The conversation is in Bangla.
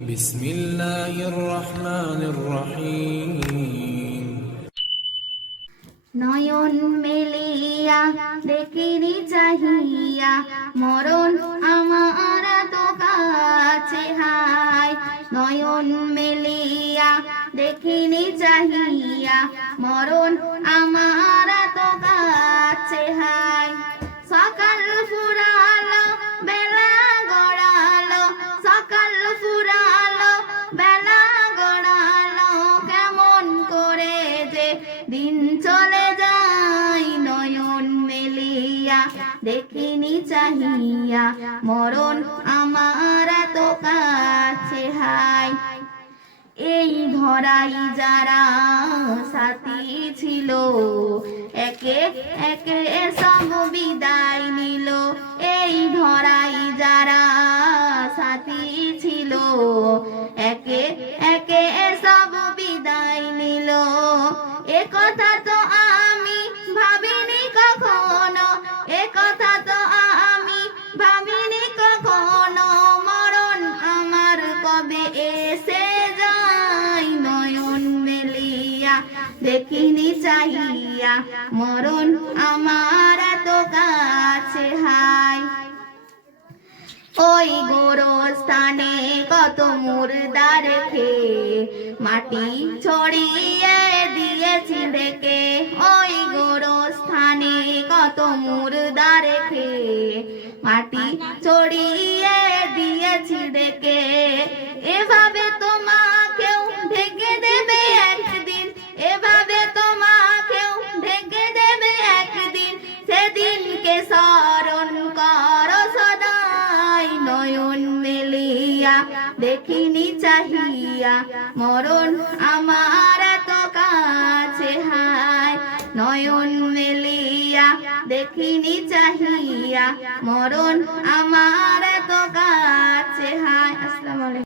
বিসমিল্লাহির রহমানির রহিম। নয়ন মেলিয়া দেখিনি চাহিয়া মরণ আমার তো কাছে হায়। নয়ন মেলিয়া দেখিনি চাহিয়া মরণ আমার তো কাছে হায়। সকাল ফুরালো বেলা গড়ালো, সকাল ফুরালো বেলা গড়ালো, কেমন করে যে দিন চলে যায়। নয়ন মেলিয়া দেখিনি চাহিয়া মরণ আমার তো কাছে হায়। এই ধরাই যারা সাথী ছিল, একে একে সব বিদায় নিল। এই ধরাই যারা সাথী ছিল, একে একে সব বিদায় নিল। এ কথা তো আমি ভাবিনি কখনো, এ কথা তো আমি ভাবিনি কখনো, মরণ আমার কবে এসে যায়। নয়ন মেলিয়া দেখিনি চাহিয়া মরণ আমার তো কাছে হায়। ওই গোরস্থানে কত মুর্দা রেখে মাটি ছড়িয়ে দিয়েছি ডেকে। ওই গোরস্থানে কত মুর্দা রেখে মাটি ছড়িয়ে দিয়েছি ডেকে। এভাবে তোমাকেও ঢেকে দেবে একদিন, এভাবে তোমাকেও ঢেকে দেবে একদিন, সেদিনকে স্মরণ করো সদাই। নয়ন মেলিয়া দেখিনি চাহিয়া মরণ আমার তো কাছে হায়। নয়ন মেলিয়া দেখিনি চাহিয়া মরণ আমার তো কাছে হায়। আসসালামু আলাইকুম।